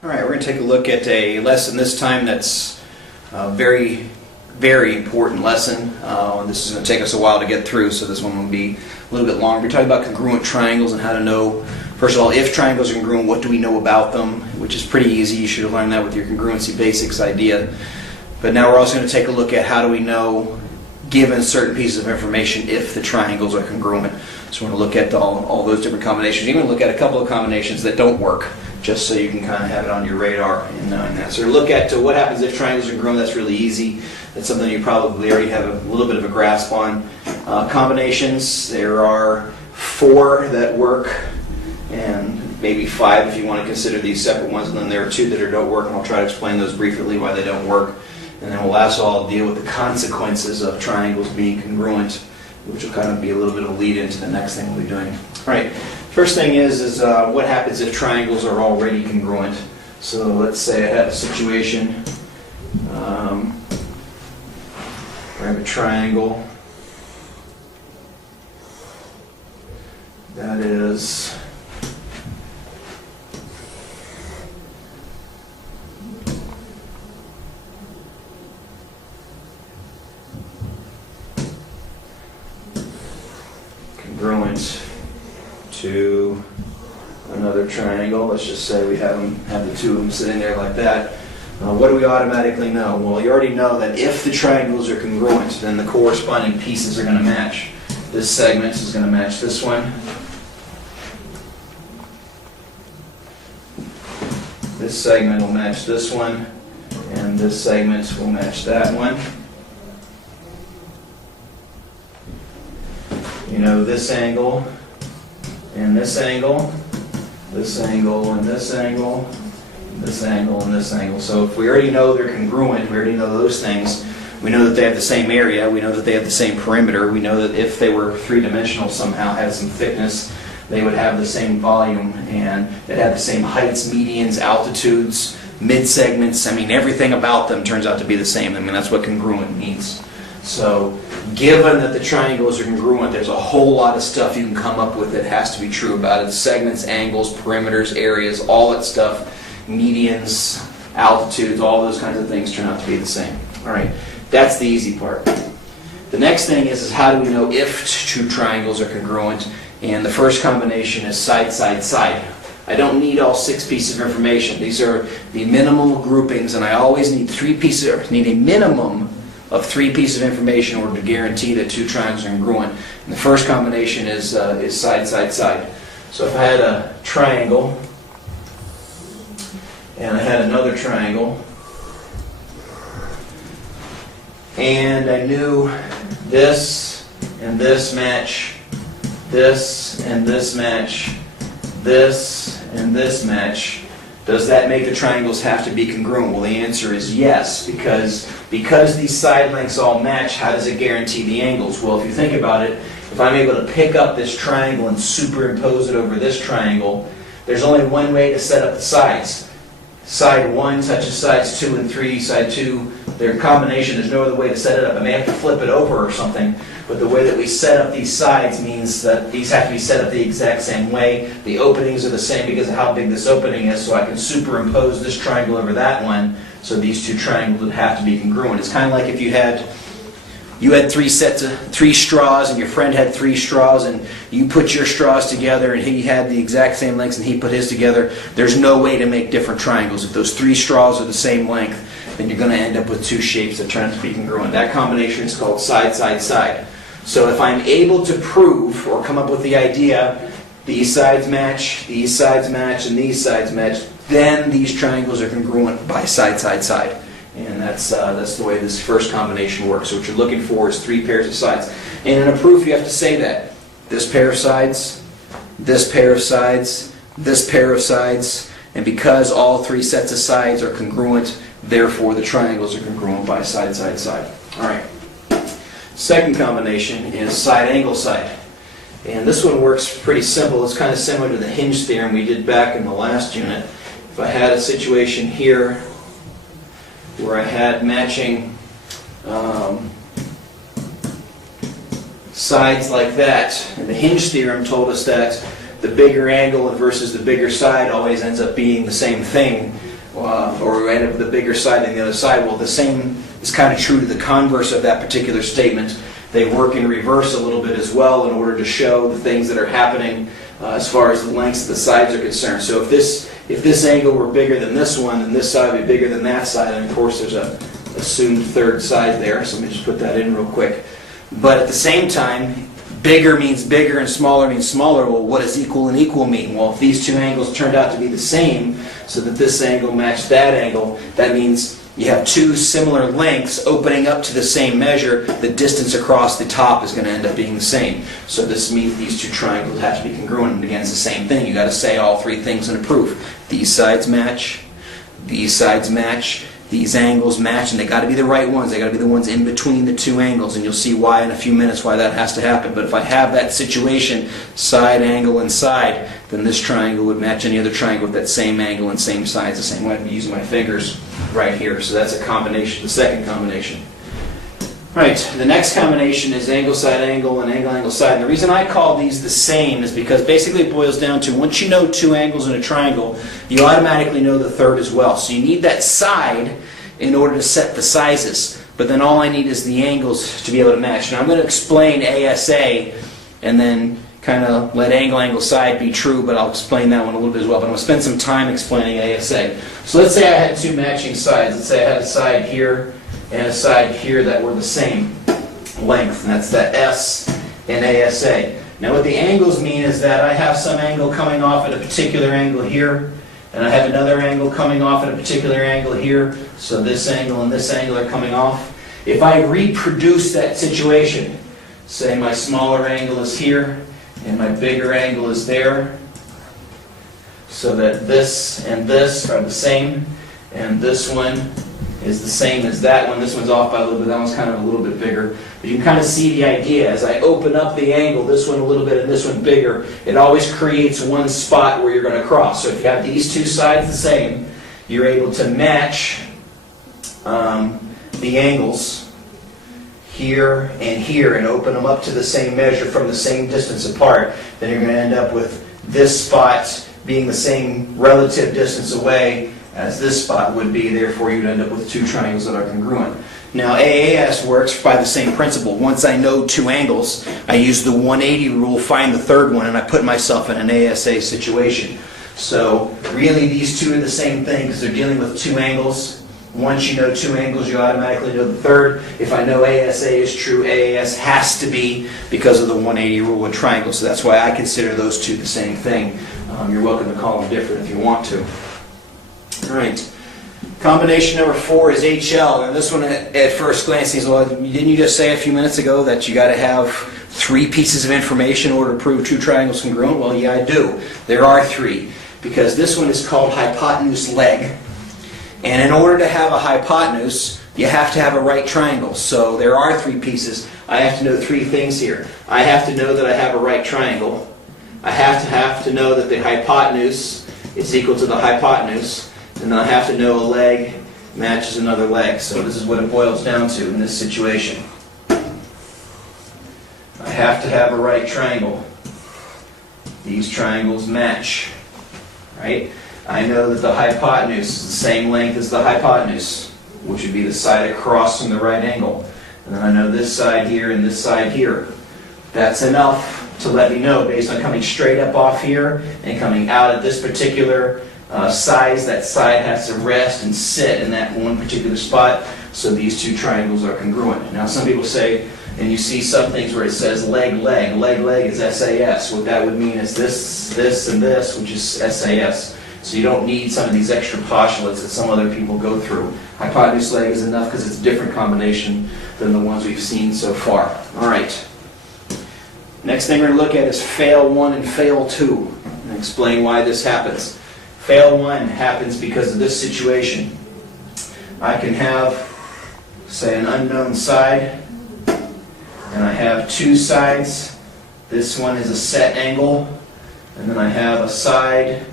All right, we're going to take a look at a lesson this time that's a very, very important lesson. This is going to take us a while to get through, so this one will be a little bit longer. We're talking about congruent triangles and how to know, first of all, if triangles are congruent, what do we know about them, which is pretty easy. You should have learned that with your congruency basics idea. But now we're also going to take a look at how do we know, given certain pieces of information, if the triangles are congruent. So we're going to look at all those different combinations. You're going to look at a couple of combinations that don't work, just so you can kind of have it on your radar in knowing that. So look at what happens if triangles are congruent. That's really easy. That's something you probably already have a little bit of a grasp on. Combinations, there are 4 that work, and maybe 5 if you want to consider these separate ones, and then there are 2 that don't work, and I'll try to explain those briefly why they don't work. And then we'll also deal with the consequences of triangles being congruent, which will kind of be a little bit of a lead into the next thing we'll be doing. All right. First thing is what happens if triangles are already congruent. So let's say I have a situation where I have a triangle that is congruent to another triangle. Let's just say we have the 2 of them sitting there like that. What do we automatically know? Well, you already know that if the triangles are congruent, then the corresponding pieces are going to match. This segment is going to match this one. This segment will match this one, and this segment will match that one. You know, this angle and this angle, this angle and this angle, this angle and this angle. So if we already know they're congruent, we already know those things. We know that they have the same area. We know that they have the same perimeter. We know that if they were 3-dimensional somehow, had some thickness, they would have the same volume, and they'd have the same heights, medians, altitudes, mid-segments. I mean, everything about them turns out to be the same. I mean, that's what congruent means. So given that the triangles are congruent, there's a whole lot of stuff you can come up with that has to be true about it. Segments, angles, perimeters, areas, all that stuff, medians, altitudes, all those kinds of things turn out to be the same. All right, that's the easy part. The next thing is how do we know if 2 triangles are congruent? And the first combination is side, side, side. I don't need all 6 pieces of information. These are the minimal groupings, and I always need a minimum of 3 pieces of information in order to guarantee that 2 triangles are congruent. And the first combination is side, side, side. So if I had a triangle and I had another triangle, and I knew this and this match, this and this match, this and this match, does that make the triangles have to be congruent? Well, the answer is yes, because these side lengths all match, how does it guarantee the angles? Well, if you think about it, if I'm able to pick up this triangle and superimpose it over this triangle, there's only one way to set up the sides. Side 1 touches sides 2 and 3, side 2, they're in combination, there's no other way to set it up. I may have to flip it over or something, but the way that we set up these sides means that these have to be set up the exact same way. The openings are the same because of how big this opening is, so I can superimpose this triangle over that one, so these 2 triangles would have to be congruent. It's kind of like if you had 3 straws and your friend had 3 straws, and you put your straws together and he had the exact same lengths and he put his together. There's no way to make different triangles. If those 3 straws are the same length, then you're going to end up with 2 shapes that turn out to be congruent. That combination is called side, side, side. So if I'm able to prove or come up with the idea these sides match, and these sides match, then these triangles are congruent by side, side, side. And that's the way this first combination works. So what you're looking for is 3 pairs of sides. And in a proof, you have to say that. This pair of sides, this pair of sides, this pair of sides, and because all 3 sets of sides are congruent, therefore the triangles are congruent by side, side, side. All right. Second combination is side, angle, side. And this one works pretty simple. It's kind of similar to the hinge theorem we did back in the last unit. If I had a situation here where I had matching sides like that, and the hinge theorem told us that the bigger angle versus the bigger side always ends up being the same thing. or we end up with a bigger side than the other side. Well, the same is kind of true to the converse of that particular statement. They work in reverse a little bit as well in order to show the things that are happening as far as the lengths of the sides are concerned. So if this angle were bigger than this one, then this side would be bigger than that side, and of course there's a assumed third side there, so let me just put that in real quick. But at the same time, bigger means bigger and smaller means smaller. Well, what does equal and equal mean? Well, if these two angles turned out to be the same, so that this angle matched that angle, that means you have two similar lengths opening up to the same measure. The distance across the top is going to end up being the same. So this means these two triangles have to be congruent, and again, it's the same thing. You've got to say all three things in a proof. These sides match, these sides match, these angles match, and they got to be the right ones. They got to be the ones in between the two angles, and you'll see why in a few minutes why that has to happen. But if I have that situation, side, angle, and side, then this triangle would match any other triangle with that same angle and same sides the same way. I'd be using my fingers right here. So that's a combination, the second combination. Right, the next combination is angle, side, angle, and angle, angle, side. And the reason I call these the same is because basically it boils down to once you know two angles in a triangle, you automatically know the third as well. So you need that side in order to set the sizes. But then all I need is the angles to be able to match. Now I'm going to explain ASA and then kind of let angle, angle, side be true, but I'll explain that one a little bit as well. But I'm going to spend some time explaining ASA. So let's say I had two matching sides. Let's say I had a side here and a side here that were the same length, and that's that S in ASA. Now what the angles mean is that I have some angle coming off at a particular angle here, and I have another angle coming off at a particular angle here, so this angle and this angle are coming off. If I reproduce that situation, say my smaller angle is here, and my bigger angle is there, so that this and this are the same, and this one is the same as that one. This one's off by a little bit, that one's kind of a little bit bigger. But you can kind of see the idea. As I open up the angle, this one a little bit and this one bigger, it always creates one spot where you're going to cross. So if you have these two sides the same, you're able to match the angles here and open them up to the same measure from the same distance apart. Then you're going to end up with this spot being the same relative distance away as this spot would be, therefore you'd end up with two triangles that are congruent. Now AAS works by the same principle. Once I know two angles, I use the 180 rule, find the third one, and I put myself in an ASA situation. So really these two are the same thing because they're dealing with two angles. Once you know two angles, you automatically know the third. If I know ASA is true, AAS has to be because of the 180 rule of triangles. So that's why I consider those two the same thing. You're welcome to call them different if you want to. All right. Combination number 4 is HL. And this one at first glance seems, well, didn't you just say a few minutes ago that you got to have 3 pieces of information in order to prove two triangles congruent? Well, yeah, I do. There are 3. Because this one is called hypotenuse leg. And in order to have a hypotenuse, you have to have a right triangle. So there are 3 pieces. I have to know 3 things here. I have to know that I have a right triangle. I have to know that the hypotenuse is equal to the hypotenuse. And then I have to know a leg matches another leg. So this is what it boils down to in this situation. I have to have a right triangle. These triangles match. Right? I know that the hypotenuse is the same length as the hypotenuse, which would be the side across from the right angle. And then I know this side here and this side here. That's enough to let me know, based on coming straight up off here and coming out at this particular size, that side has to rest and sit in that one particular spot, so these two triangles are congruent. Now some people say, and you see some things where it says leg, leg. Leg, leg is SAS. What that would mean is this, this, and this, which is SAS. So you don't need some of these extra postulates that some other people go through. Hypotenuse leg is enough because it's a different combination than the ones we've seen so far. All right. Next thing we're going to look at is fail 1 and fail 2, and explain why this happens. Fail 1 happens because of this situation. I can have, say, an unknown side, and I have 2 sides. This one is a set angle, and then I have a side,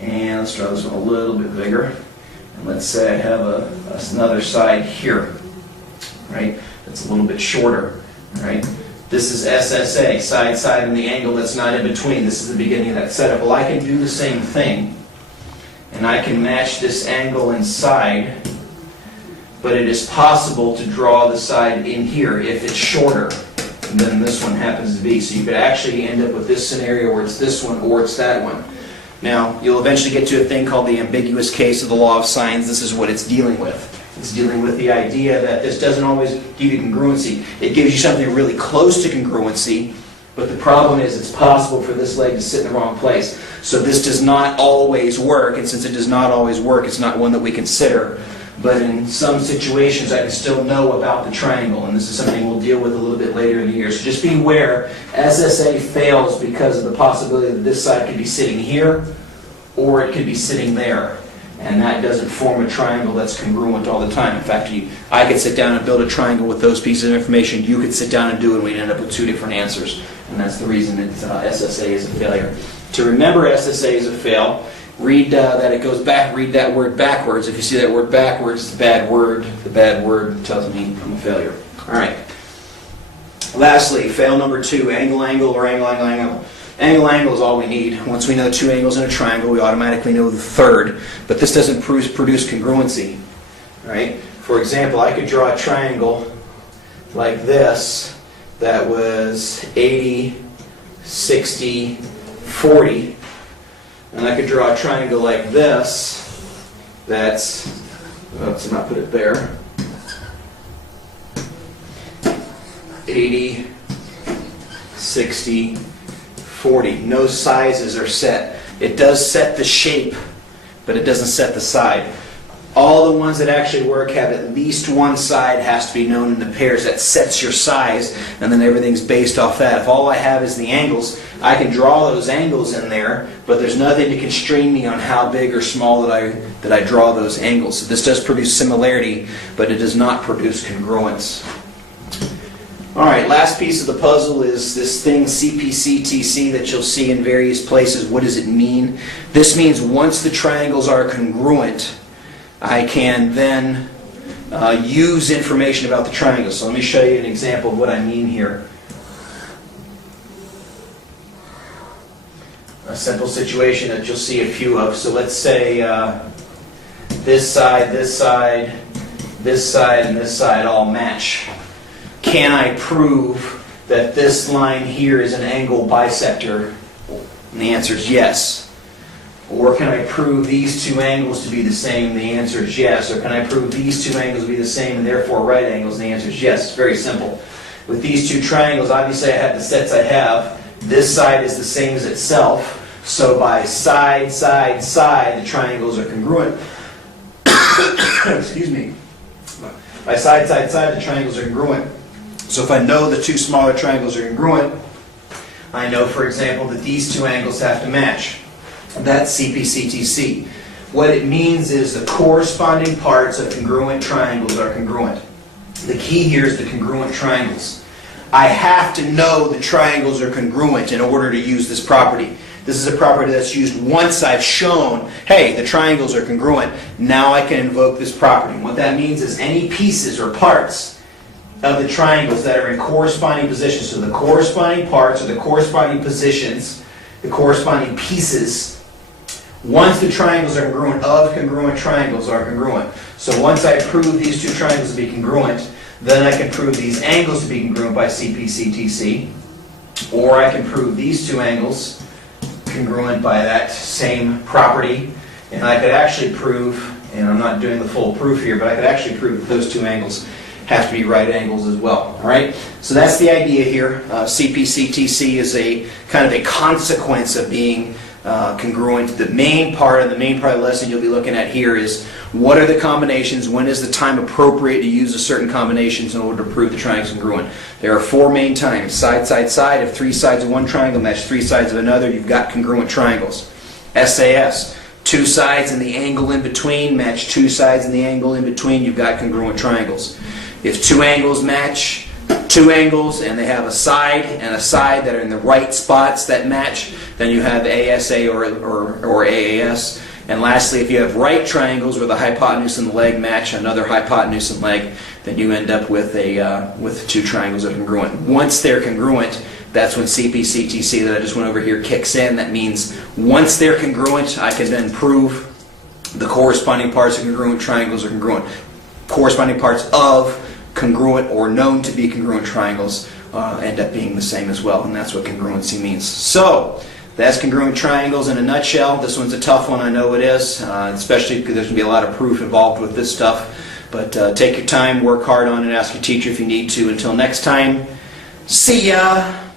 and let's draw this one a little bit bigger. And let's say I have another side here, right? That's a little bit shorter, right? This is SSA, side, side, and the angle that's not in between. This is the beginning of that setup. Well, I can do the same thing. and I can match this angle inside, but it is possible to draw the side in here if it's shorter than this one happens to be. So you could actually end up with this scenario where it's this one or it's that one. Now, you'll eventually get to a thing called the ambiguous case of the law of signs. This is what it's dealing with. It's dealing with the idea that this doesn't always give you congruency. It gives you something really close to congruency, but the problem is it's possible for this leg to sit in the wrong place. So this does not always work, and since it does not always work, it's not one that we consider. But in some situations, I can still know about the triangle, and this is something we'll deal with a little bit later in the year. So just be aware, SSA fails because of the possibility that this side could be sitting here, or it could be sitting there. And that doesn't form a triangle that's congruent all the time. In fact, I could sit down and build a triangle with those pieces of information. You could sit down and do it, and we'd end up with two different answers. And that's the reason that SSA is a failure. To remember SSA is a fail, read that it goes back, read that word backwards. If you see that word backwards, it's a bad word. The bad word tells me I'm a failure. All right. Lastly, fail number 2, angle, angle, or angle, angle, angle. Angle, angle is all we need. Once we know 2 angles in a triangle, we automatically know the third. But this doesn't produce congruency. All right? For example, I could draw a triangle like this that was 80, 60, 40. And I could draw a triangle like this that's, let's not put it there, 80, 60, 40. No sizes are set. It does set the shape, but it doesn't set the side. All the ones that actually work have at least one side has to be known in the pairs. That sets your size, and then everything's based off that. If all I have is the angles, I can draw those angles in there, but there's nothing to constrain me on how big or small that I draw those angles. So this does produce similarity, but it does not produce congruence. All right, last piece of the puzzle is this thing CPCTC that you'll see in various places. What does it mean? This means once the triangles are congruent, I can then use information about the triangle. So let me show you an example of what I mean here. A simple situation that you'll see a few of. So let's say this side, this side, this side, and this side all match. Can I prove that this line here is an angle bisector? And the answer is yes. Or can I prove these 2 angles to be the same? The answer is yes. Or can I prove these 2 angles to be the same and therefore right angles? And the answer is yes. It's very simple. With these 2 triangles, obviously I have the sets I have. This side is the same as itself. So by side, side, side, the triangles are congruent. Excuse me. By side, side, side, the triangles are congruent. So if I know the 2 smaller triangles are congruent, I know, for example, that these 2 angles have to match. That's CPCTC. What it means is the corresponding parts of congruent triangles are congruent. The key here is the congruent triangles. I have to know the triangles are congruent in order to use this property. This is a property that's used once I've shown, hey, the triangles are congruent. Now I can invoke this property. And what that means is any pieces or parts of the triangles that are in corresponding positions, so the corresponding parts or the corresponding positions, the corresponding pieces, once the triangles are congruent, of congruent triangles are congruent. So once I prove these 2 triangles to be congruent, then I can prove these angles to be congruent by CPCTC, or I can prove these 2 angles congruent by that same property, and I could actually prove, and I'm not doing the full proof here, but I could actually prove that those 2 angles have to be right angles as well. All right? So that's the idea here. CPCTC is a kind of a consequence of being congruent. The main part of the lesson you'll be looking at here is what are the combinations, when is the time appropriate to use a certain combinations in order to prove the triangle is congruent. There are 4 main times. Side, side, side. If 3 sides of one triangle match 3 sides of another, you've got congruent triangles. SAS. 2 sides and the angle in between match 2 sides and the angle in between, you've got congruent triangles. If 2 angles match 2 angles and they have a side and a side that are in the right spots that match, then you have ASA or AAS. And lastly, if you have right triangles where the hypotenuse and the leg match another hypotenuse and leg, then you end up with 2 triangles that are congruent. Once they're congruent, that's when CPCTC that I just went over here kicks in. That means once they're congruent, I can then prove The corresponding parts of congruent triangles are congruent. Corresponding parts of congruent or known to be congruent triangles end up being the same as well, and that's what congruency means. So, that's congruent triangles in a nutshell. This one's a tough one, I know it is, especially because there's going to be a lot of proof involved with this stuff. But take your time, work hard on it, ask your teacher if you need to. Until next time, see ya!